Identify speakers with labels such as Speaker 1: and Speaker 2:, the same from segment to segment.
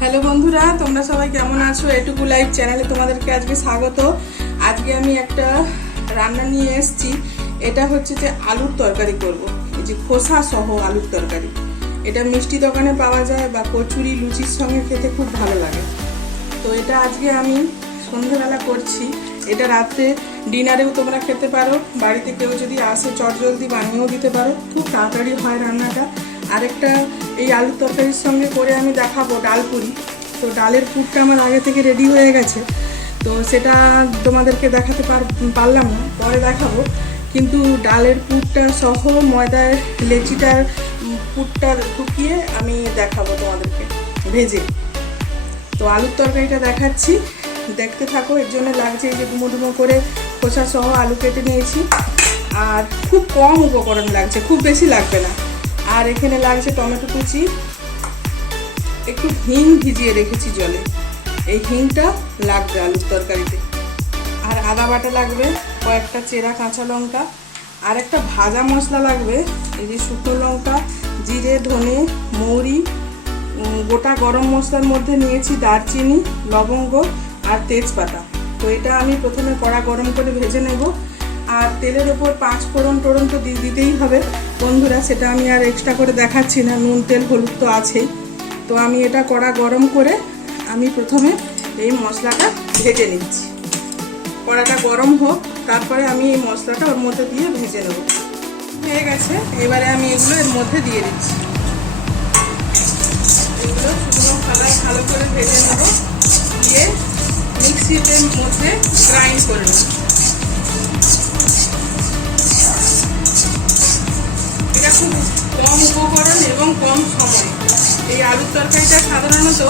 Speaker 1: Hello বন্ধুরা, তোমরা সবাই কেমন আছো? এটুকু লাইভ চ্যানেলে তোমাদেরকে আজকে স্বাগত। আজকে আমি একটা রান্না নিয়ে এসেছি। এটা হচ্ছে যে আলুর তরকারি করব। এই যে খোসা সহ আলুর তরকারি। এটা মিষ্টি দোকানে পাওয়া যায় বা কচুরি, লুচির সঙ্গে খেতে খুব ভালো লাগে। তো এটা আজকে আমি সন্ধ্যেবেলা করছি। এটা রাত্রে ডিনারেও তোমরা খেতে পারো। বাড়িতে কেউ যদি আসে, চটজলদি বানিয়েও দিতে পারো। খুব তাড়াতাড়ি হয় রান্নাটা। আরেকটা এই আলুর তরকারির সঙ্গে করে আমি দেখাবো ডাল পুরি। তো ডালের পুরটা আমার আগে থেকে রেডি হয়ে গেছে। তো সেটা তোমাদেরকে দেখাতে পার পারলাম না, পরে দেখাবো। কিন্তু ডালের পুরটা সহ ময়দার লেচিটার পুরটা ঢুকিয়ে আমি দেখাবো তোমাদেরকে, ভেজে। তো আলুর তরকারিটা দেখাচ্ছি। দেখতে থাকো, এর জন্য লাগছে এই যে ডুমো ডুমো করে খোসা সহ আলু কেটে নিয়েছি। আর খুব কম উপকরণ লাগছে, খুব বেশি লাগবে না। আর এখানে লাগছে টমেটো কুচি। একটু হিং ভিজিয়ে রেখেছি জলে। এই হিংটা লাগবে আলুর তরকারিতে। আর আদা বাটা লাগবে, কয়েকটা চেরা কাঁচা লঙ্কা, আর একটা ভাজা মশলা লাগবে, এই যে শুকনো লঙ্কা, জিরে, ধনে, মৌরি গোটা গরম মশলার মধ্যে নিয়েছি দারচিনি, লবঙ্গ আর তেজপাতা। তো এটা আমি প্রথমে কড়া গরম করে ভেজে নেব। আর তেলের ওপর পাঁচ ফোড়ন টোড়ন তো দিতেই হবে। বন্ধুরা, সেটা আমি আর এক্সট্রা করে দেখাচ্ছি না, নুন, তেল, হলুদ তো আছেই। তো আমি এটা কড়া গরম করে আমি প্রথমে এই মশলাটা ভেজে নিচ্ছি। কড়াটা গরম হোক, তারপরে আমি এই মশলাটা ওর মধ্যে দিয়ে ভেজে নেব। হয়ে গেছে, এবারে আমি এগুলো এর মধ্যে দিয়ে দিচ্ছি। এগুলো শুকনো কালার ভালো করে ভেজে নেব। দিয়ে মিক্সিতে মধ্যে গ্রাইন্ড করে নেব। কম উপকরণ এবং কম সময়। এই আলুর তরকারিটা সাধারণত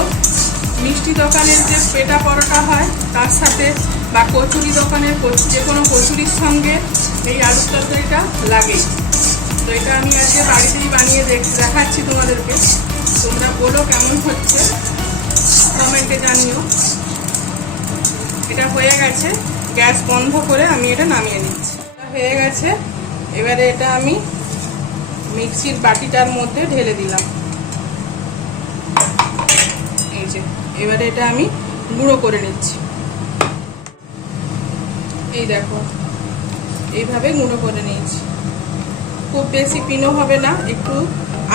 Speaker 1: মিষ্টি দোকানের যে পেটা পরোটা হয়, তার সাথে বা কচুরি দোকানের যে কোনো কচুরির সঙ্গে এই আলুর তরকারিটা লাগে। তো এটা আমি আজকে বাড়িতেই বানিয়ে দেখ- দেখাচ্ছি তোমাদেরকে। তোমরা বলো কেমন হচ্ছে? কমেন্টে জানিও। এটা হয়ে গেছে। গ্যাস বন্ধ করে আমি এটা নামিয়ে নিচ্ছি। হয়ে গেছে। এবারে এটা আমি মিক্সির বাটিটার মধ্যে ঢেলে দিলাম। এই যে, এবারে এটা আমি গুঁড়ো করে নিচ্ছি। এই দেখো, এইভাবে গুঁড়ো করে নিয়েছি। খুব বেশি পিনো হবে না, একটু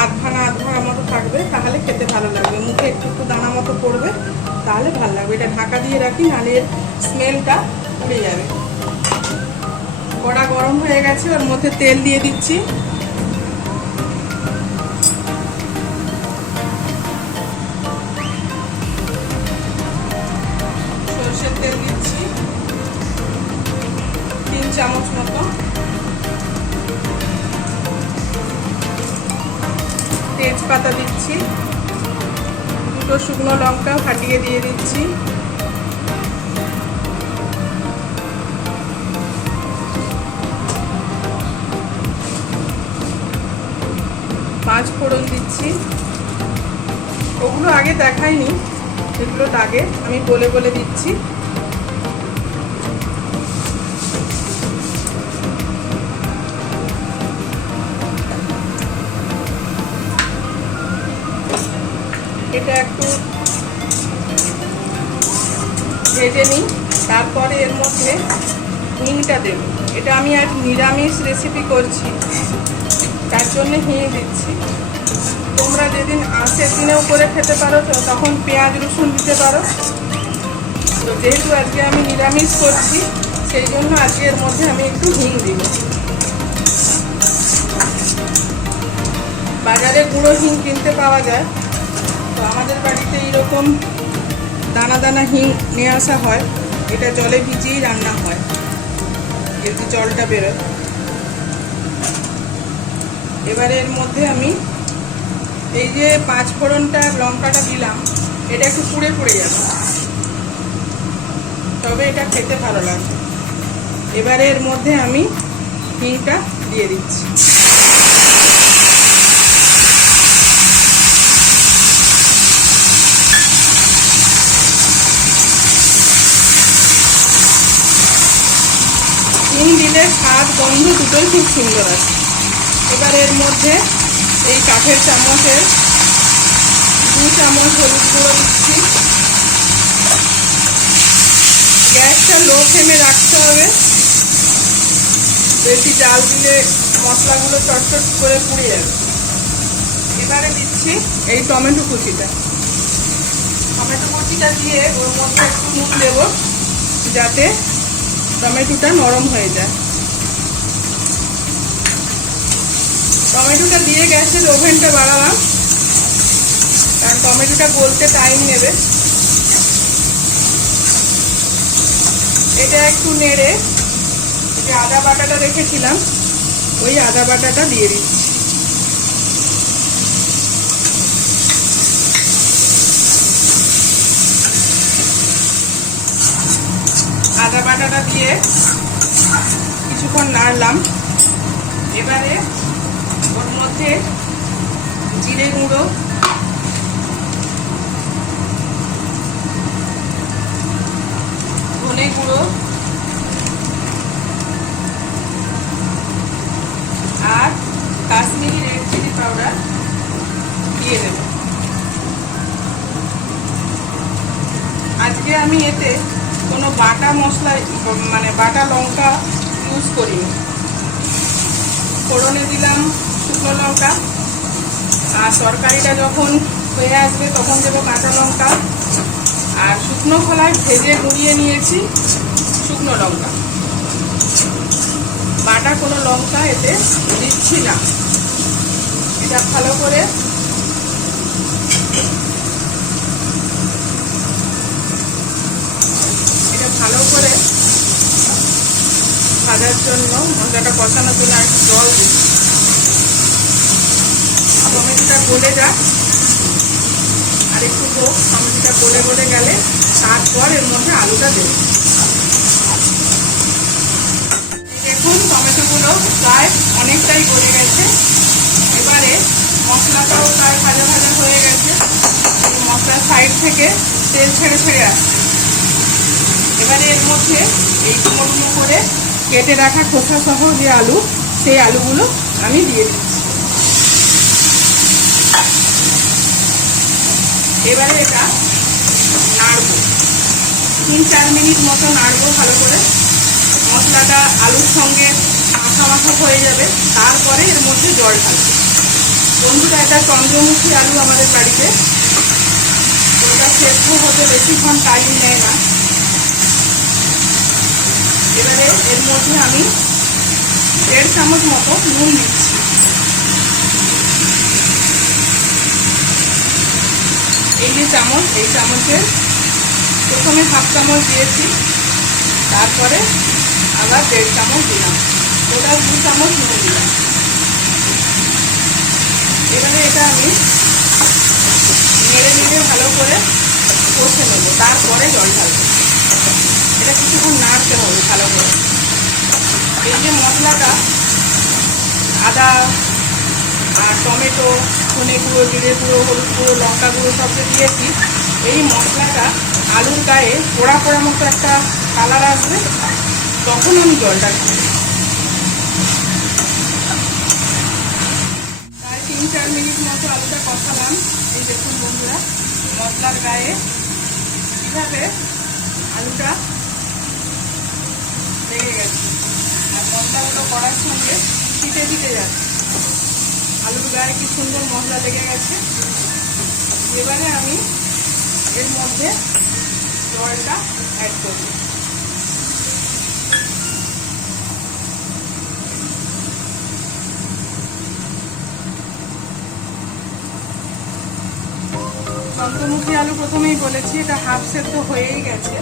Speaker 1: আধ ভাঙা আধ ভাঙা মতো থাকবে, তাহলে খেতে ভালো লাগবে। মুখে একটু একটু দানা মতো পড়বে, তাহলে ভালো লাগবে। এটা ঢাকা দিয়ে রাখি, নাহলে এর স্মেলটা উড়ে যাবে। কড়া গরম হয়ে গেছে, ওর মধ্যে তেল দিয়ে দিচ্ছি। ফোড়ন দিচ্ছি। ওগুলো আগে দেখাইনি, এগুলো লাগে আমি বলে বলে দিচ্ছি। এটা একটু ভেজে নিই, তারপরে এর মধ্যে হিংটা দেব। এটা আমি আজ নিরামিষ রেসিপি করছি, তার জন্য হিং দিচ্ছি। তোমরা যেদিন আঁশের দিনেও করে খেতে পারো, তো তখন পেঁয়াজ, রসুন দিতে পারো। তো যেহেতু আজকে আমি নিরামিষ করছি, সেই জন্য আজকে এর মধ্যে আমি একটু হিং দিব। বাজারে গুঁড়ো হিং কিনতে পাওয়া যায়। তো আমাদের বাড়িতে এইরকম দানা দানা হিং নিয়ে আসা হয়। এটা জলে ভিজিয়েই রান্না হয়। এর জলটা বেরোয়। এবারে এর মধ্যে আমি এই যে পাঁচ ফোড়নটা, লঙ্কাটা দিলাম, এটা একটু পুড়ে পুড়ে যাবে। তবে এটা খেতে ভালো লাগবে এবারে এর মধ্যে আমি হিংটা দিয়ে দিচ্ছি। হিং দিলে স্বাদ, গন্ধ দুটোই খুব সুন্দর আছে এবার এর মধ্যে এই কাঠের চামচের দু চামচ হলুদ গুঁড়ো দিচ্ছি। গ্যাসটা লো ফ্লেমে রাখতে হবে। বেশি জাল দিলে মশলাগুলো চটচট করে পুড়ে যাবে। এবারে দিচ্ছি এই টমেটো কুচিটা। টমেটো কুচিটা দিয়ে ওর মধ্যে একটু নুন দেবো, যাতে টমেটোটা নরম হয়ে যায়। টমেটোটা দিয়ে গ্যাসের ওভেনটা বাড়ালাম। কারণ টমেটোটা গলতে টাইম নেবে। এটা একটু নেড়ে যে আদা বাটাটা রেখেছিলাম, ওই আদা বাটাটা দিয়ে দিচ্ছি। আদা বাটাটা দিয়ে কিছুক্ষণ নাড়লাম। এবারে ওর মধ্যে জিরে গুঁড়ো। ধনে গুঁড়ো। আর কাশ্মীরি রেড চিলি পাউডার দিয়ে দেব। আজকে আমি এতে কোনো বাটা মশলা মানে বাটা লঙ্কা ইউজ করিনি। ফোড়নে দিলাম শুকনো লঙ্কা। আর তরকারিটা যখন হয়ে আসবে, তখন দেবো কাঁচা লঙ্কা। আর শুকনো খোলায় ভেজে গুঁড়িয়ে নিয়েছি শুকনো লঙ্কা। বাটা কোনো লঙ্কা এতে দিচ্ছি না। এটা ভালো করে এটা ভালো করে ভাজার জন্য মশলাটা কষানোর জন্য আর জল দিই টমেটোটা গলে যাক। আর একটু হোক টমেটোটা গলে গলে গেলে তারপর এর মধ্যে আলুটা দেব। দেখুন, টমেটোগুলো প্রায় অনেকটাই গলে গেছে। এবারে মশলাটাও প্রায় ভাজা ভাজা হয়ে গেছে। মশলার সাইড থেকে তেল ছেড়ে ছেড়ে আসছে। এবারে এর মধ্যে এই ডুমো করে কেটে রাখা খোসা সহ যে আলু, সেই আলুগুলো আমি দিয়ে দিচ্ছি। এবারে এটা নাড়বো। তিন, চার মিনিট মতো নাড়বো ভালো করে। মশলাটা আলুর সঙ্গে মাখা মাখা হয়ে যাবে। তারপরে এর মধ্যে জল ঢালবো। বন্ধুরা, এটা চন্দ্রমুখী আলু আমাদের বাড়িতে। ওটা সেদ্ধ হতে বেশিক্ষণ টাইম নেয় না। এবারে এর মধ্যে আমি দেড় চামচ মতো নুন দিচ্ছি এই যে চামচ, এই চামচের প্রথমে হাফ চামচ দিয়েছি, তারপরে আবার দেড় চামচ দিলাম। ওটা দু চামচ নুন দিলাম। এবারে এটা আমি নেড়ে নেড়ে ভালো করে কষে নেব, তারপরে জল ঢালবো। এটা কিছুক্ষণ নাড়তে হবে ভালো করে। এই যে মশলাটা আদা আর টমেটো, ধনে গুঁড়ো, জিরে গুঁড়ো, হলুদ গুঁড়ো, লঙ্কা গুঁড়ো সব যে দিয়েছি, এই মশলাটা আলুর গায়ে পোড়া পোড়া মতো একটা কালার আসবে, তখন আমি জলটা খাব প্রায় তিন চার মিনিট মতো আলুটা কষালাম। এই দেখুন বন্ধুরা, মশলার গায়ে কীভাবে আলুটা লেগে গেছে। আর মশলাগুলো করার সঙ্গে ফিটে ফিটে যাচ্ছে। আলুর গায়ে কি সুন্দর মশলা লেগে গেছে। এবারে আমি এর মধ্যে জলটা অ্যাড করব। চন্দ্রমুখী আলু প্রথমেই বলেছি, এটা হাফ সেদ্ধ হয়েই গেছে।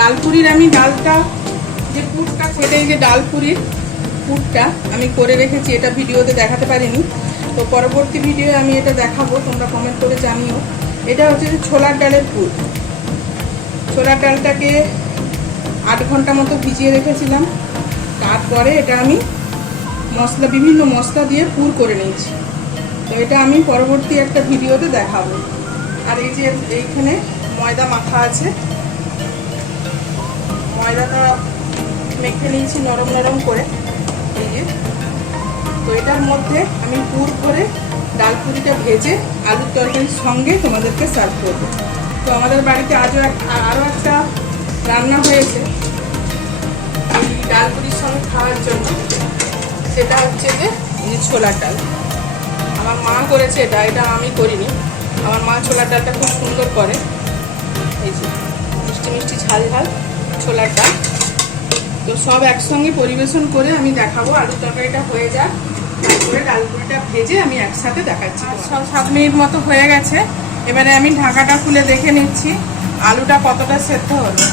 Speaker 1: তো ডাল পুরির আমি ডালটা, যে পুরটা সেটাই যে ডাল পুরির পুরটা আমি করে রেখেছি, এটা ভিডিওতে দেখাতে পারিনি। তো পরবর্তী ভিডিও আমি এটা দেখাবো, তোমরা কমেন্ট করে জানিও। এটা হচ্ছে যে ছোলার ডালের পুর। ছোলার ডালটাকে আট ঘণ্টা মতো ভিজিয়ে রেখেছিলাম। তারপরে এটা আমি মশলা, বিভিন্ন মশলা দিয়ে পুর করে নিয়েছি। তো এটা আমি পরবর্তী একটা ভিডিওতে দেখাবো। আর এই যে এইখানে ময়দা মাখা আছে ময়দাটা মেখে নিয়েছি নরম নরম করে। এই যে। তো এটার মধ্যে আমি পুর করে ডাল পুরিটা ভেজে আলুর তরকারির সঙ্গে তোমাদেরকে সার্ভ করব। তো আমাদের বাড়িতে আজও আরও একটা রান্না হয়েছে। এই ডাল পুরির সঙ্গে খাওয়ার জন্য। সেটা হচ্ছে যে ছোলার ডাল। আমার মা করেছে এটা এটা আমি করিনি। আমার মা ছোলার ডালটা খুব সুন্দর করে। এই যে, মিষ্টি মিষ্টি ঝাল ঝাল। ছোলার ডাল। তো সব একসঙ্গে পরিবেশন করে আমি দেখাবো। আলুর তরকারিটা হয়ে যাক। তারপরে ডালপুরিটা ভেজে আমি একসাথে দেখাচ্ছি সব সাত মিনিট মতো হয়ে গেছে। এবারে আমি ঢাকাটা খুলে দেখে নিচ্ছি আলুটা কতটা সেদ্ধ হলো।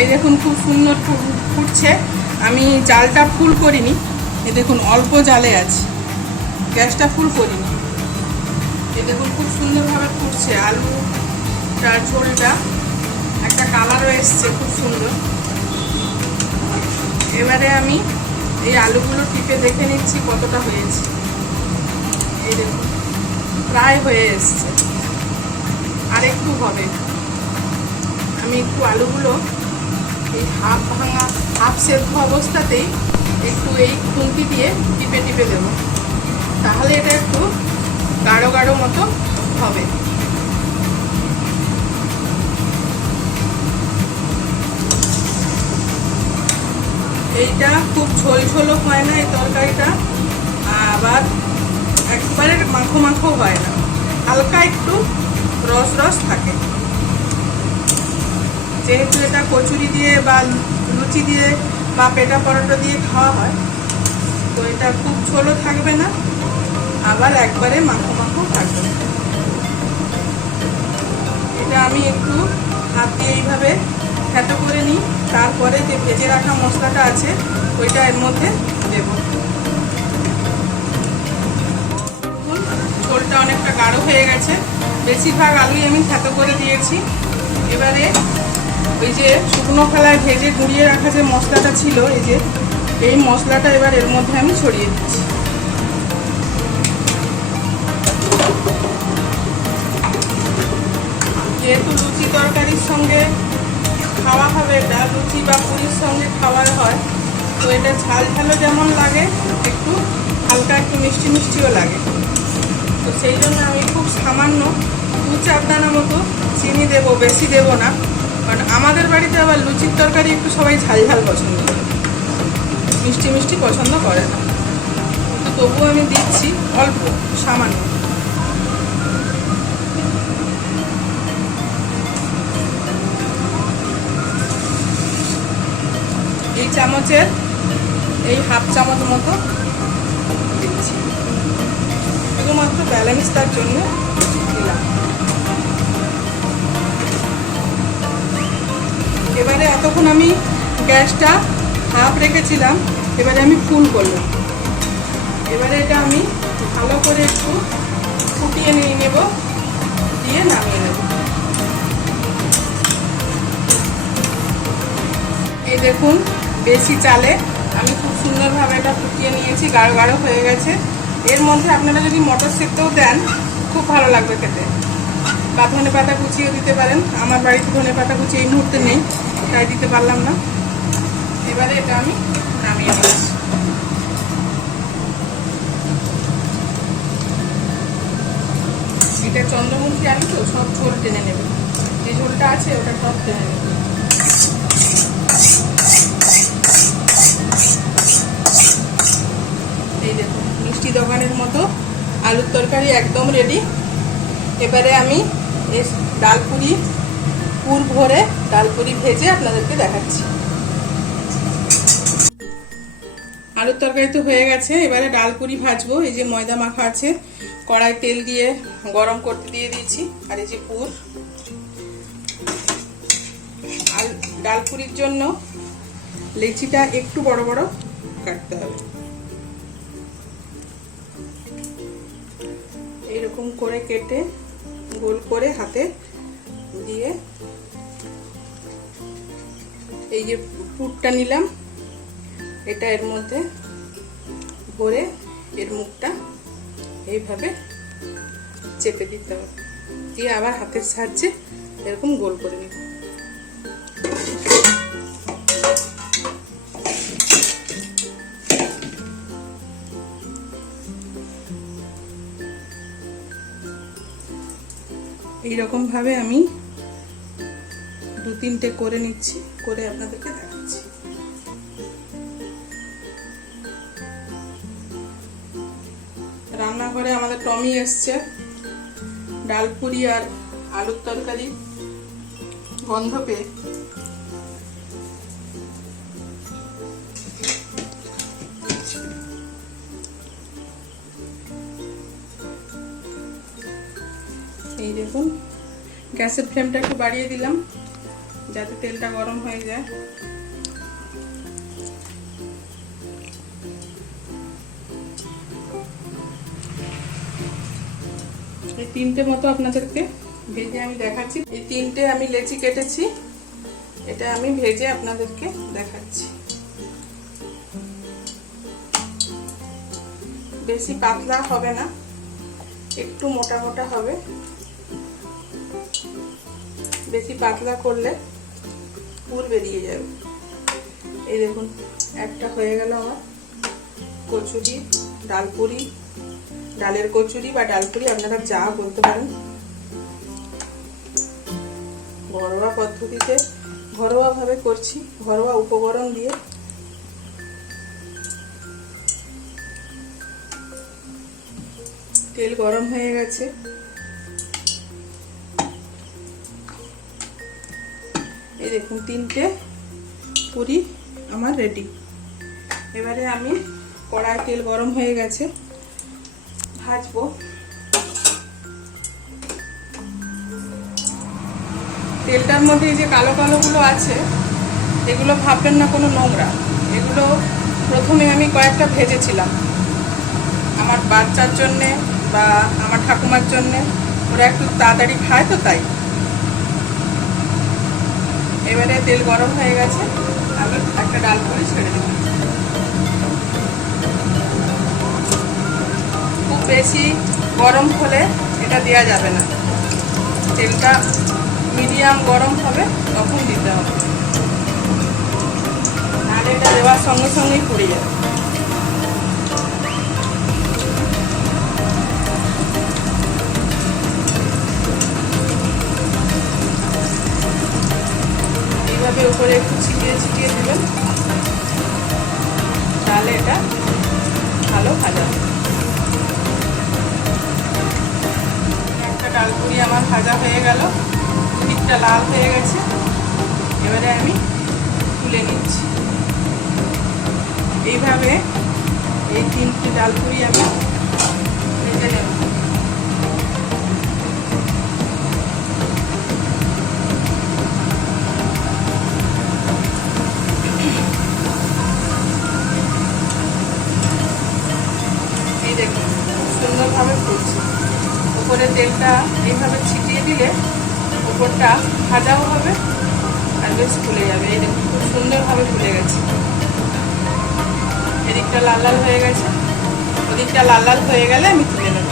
Speaker 1: এই দেখুন, খুব সুন্দর ফুটছে। আমি জালটা ফুল করিনি। এই দেখুন, অল্প জালে আছে। গ্যাসটা ফুল করিনি। এই দেখুন, খুব সুন্দরভাবে ফুটছে আলুটার ঝোলটা। একটা কালারও এসছে, খুব সুন্দর। এবারে আমি এই আলুগুলো টিপে দেখে নিচ্ছি কতটা হয়েছে। এই দেখুন, প্রায় হয়ে এসছে। আর একটু হবে। আমি একটু আলুগুলো এই হাফ ভাঙা, হাফ সেদ্ধ অবস্থাতেই একটু এই খুন্তি দিয়ে টিপে টিপে দেবো। তাহলে এটা একটু গাঢ় গাঢ় মতো হবে। এইটা খুব ঝোল ঝোলও হয় না এই তরকারিটা। আবার একবারে মাখো মাখো হয় না। হালকা একটু রস রস থাকে। যেহেতু এটা কচুরি দিয়ে বা লুচি দিয়ে বা পেটা পরোটা দিয়ে খাওয়া হয়, তো এটা খুব ঝোলও থাকবে না, আবার একবারে মাখো মাখো থাকবে। এটা আমি একটু হাত দিয়ে এইভাবে ফ্যাটো করে নিই। তারপরে যে ভেজে রাখা মশলাটা আছে, ওইটা এর মধ্যে দেব। ঝোলটা অনেকটা গাঢ় হয়ে গেছে। বেশিরভাগ আলুই আমি থেতো করে দিয়েছি। এবারে ওই যে শুকনো খোলায় ভেজে গুঁড়িয়ে রাখা যে মশলাটা ছিল, এই যে, এই মশলাটা এবার এর মধ্যে আমি ছড়িয়ে দিচ্ছি। যেহেতু লুচি তরকারির সঙ্গে খাওয়া হবে এটা লুচি বা পুরির সঙ্গে খাওয়ার হয়। তো এটা ঝাল ঝালও যেমন লাগে, একটু হালকা একটু মিষ্টি মিষ্টিও লাগে। তো সেই জন্য আমি খুব সামান্য দু চার দানা মতো চিনি দেবো, বেশি দেবো না। কারণ আমাদের বাড়িতে আবার লুচির তরকারি একটু সবাই ঝাল ঝাল পছন্দ করে। মিষ্টি মিষ্টি পছন্দ করে না। তবুও আমি দিচ্ছি অল্প, সামান্য। চামচের এই হাফ চামচ মতো দিচ্ছি। শুধুমাত্র ব্যালেন্সটার জন্য দিলাম। এবারে এতক্ষণ আমি গ্যাসটা হাফ রেখেছিলাম, এবারে আমি ফুল করলাম। এবারে এটা আমি ভালো করে একটু ফুটিয়ে নিয়ে নেব, দিয়ে নামিয়ে নেব। এই দেখুন বেশি চালে আমি খুব সুন্দরভাবে এটা ফুটিয়ে নিয়েছি, গাঢ় গাঢ় হয়ে গেছে। এর মধ্যে আপনারা যদি মটর সেদ্ধও দেন, খুব ভালো লাগবে খেতে। বা ধনে পাতা কুচিয়ে দিতে পারেন। আমার বাড়িতে ধনে পাতা কুচি এই মুহূর্তে নেই, তাই দিতে পারলাম না। এবারে এটা আমি নামিয়ে নিচ্ছি। এটা চন্দ্রমুখী আলু তো, সব ঝোল টেনে নেবে। যে ঝোলটা আছে, ওটা সব টেনে নেবে এই দেখুন দোকানের মতো আলুর তরকারি একদম রেডি এবারে আমি এস ডালপুরি, পুর ভরে ডালপুরি ভেজে আপনাদেরকে দেখাচ্ছি। আলুর তরকারি তো হয়ে গেছে, এবারে ডাল ডালপুরি ভাজবো। এই যে ময়দা মাখা আছে, কড়াই তেল দিয়ে গরম করতে দিয়ে দিয়েছি, আর এই যে পুর। আর ডালপুরির জন্য লেচিটা একটু বড় বড় কাটতে হবে। এরকম করে কেটে গোল করে হাতে দিয়ে এই যে পুরটা নিলাম, এটা এর মধ্যে ভরে এর মুখটা এইভাবে চেপে দিতে হবে। দিয়ে আবার হাতের সাহায্যে এরকম গোল করে নিতে এইরকম ভাবে আমি দু তিনটে করে নিচ্ছি, করে আপনাদেরকে দেখাচ্ছি। রান্নাঘরে আমাদের টমি এসছে ডালপুরি আর আলুর তরকারি, গন্ধ পেয়ে। এই দেখুন, গ্যাসের ফ্লেমটা একটু বাড়িয়ে দিলাম, যাতে তেলটা গরম হয়ে যায়। এই তিনটে মতো আপনাদেরকে ভেজে আমি দেখাচ্ছি। এই তিনটে আমি লেচি কেটেছি, এটা আমি ভেজে আপনাদেরকে দেখাচ্ছি। বেশি পাতলা হবে না, একটু মোটা মোটা হবে। বেশি পাতলা করলে পুর বেরিয়ে যাবে। এই দেখুন, একটা হয়ে গেল আমার কচুরি, ডালপুরি, ডালের কচুরি বা ডালপুরি, আপনারা যা বলতে পারেন। ঘরোয়া পদ্ধতিতে ঘরোয়াভাবে করছি, ঘরোয়া উপকরণ দিয়ে। তেল গরম হয়ে গেছে। দেখুন, তিনটে পুরি আমার রেডি এবারে আমি কড়াই তেল গরম হয়ে গেছে, ভাজবো। তেলটার মধ্যে যে কালো কালোগুলো আছে, এগুলো ভাববেন না কোনো নোংরা। এগুলো প্রথমে আমি কয়েকটা ভেজেছিলাম। আমার বাচ্চার জন্যে বা আমার ঠাকুমার জন্যে। ওরা একটু তাড়াতাড়ি খায় তো তাই। এবারে তেল গরম হয়ে গেছে আমি একটা ডাল করে ছেড়ে দেবো। খুব বেশি গরম হলে এটা দেওয়া যাবে না। তেলটা মিডিয়াম গরম হবে, তখন দিতে হবে। নাহলে এটা দেওয়ার সঙ্গে সঙ্গেই পুড়ে যাবে। লাল হয়ে গেছে এবারে আমি তুলে নিচ্ছি। এইভাবে এই তিনটি ডালপুরি আমি বেশ ফুলে যাবে, এই খুব সুন্দরভাবে ফুলে গেছে। এদিকটা লাল লাল হয়ে গেছে। ওদিকটা লাল লাল হয়ে গেলে আমি তুলে নেব।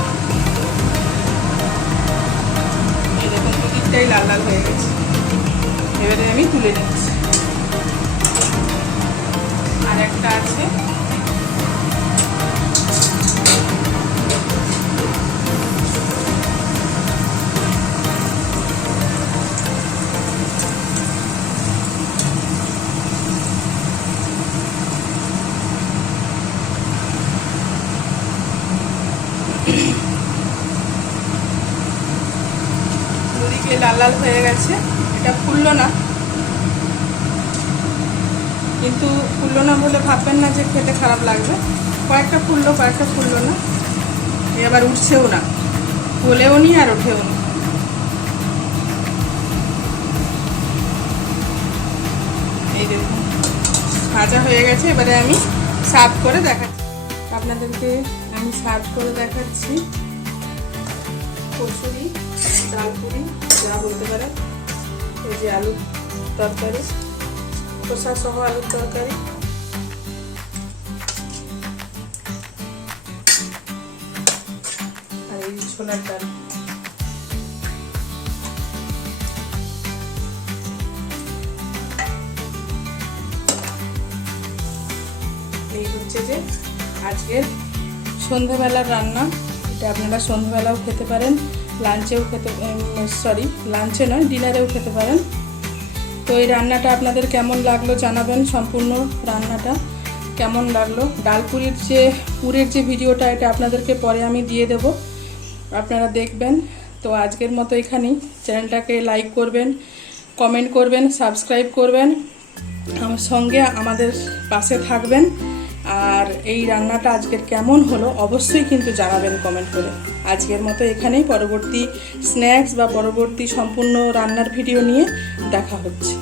Speaker 1: এই দেখুন দুদিকটাই লাল লাল হয়ে গেছে। এবারে আমি তুলে নিচ্ছি। আর একটা আছে লাল হয়ে গেছে। এটা ফুললো না। কিন্তু ফুললো না বলে ভাববেন না যে খেতে খারাপ লাগবে। কয়েকটা ফুললো কয়েকটা ফুললো না। আবার উঠছেও না। ফুলেও নি আর ওঠেও নি। এই দেখুন, ভাজা হয়ে গেছে। এবারে আমি সার্ভ করে দেখাচ্ছি। আপনাদেরকে আমি সার্ভ করে দেখাচ্ছি। কচুরি ডালপুরি যা বলতে পারেন। এই যে আলুর তরকারি, খোসা সহ আলুর তরকারি। আর এই ছোলার ডাল। এই হচ্ছে যে আজকের সন্ধ্যাবেলার রান্না। এটা আপনারা সন্ধ্যাবেলাও খেতে পারেন। লাঞ্চেও খেতে সরি লাঞ্চে নয় ডিনারেও খেতে পারেন। তো এই রান্নাটা আপনাদের কেমন লাগল জানাবেন, সম্পূর্ণ রান্নাটা কেমন লাগল? ডালপুরির যে, পুরের যে ভিডিওটা, এটা আপনাদেরকে পরে আমি দিয়ে দেব। আপনারা দেখবেন। তো আজকের মতো এখানেই। চ্যানেলটাকে লাইক করবেন কমেন্ট করবেন সাবস্ক্রাইব করবেন। আমার সঙ্গে আমাদের পাশে থাকবেন। আর এই রান্নাটা আজকের কেমন হলো, অবশ্যই কিন্তু জানাবেন কমেন্ট করে। আজকের মতো এখানেই। পরবর্তী স্ন্যাক্স বা পরবর্তী সম্পূর্ণ রান্নার ভিডিও নিয়ে দেখা হচ্ছে।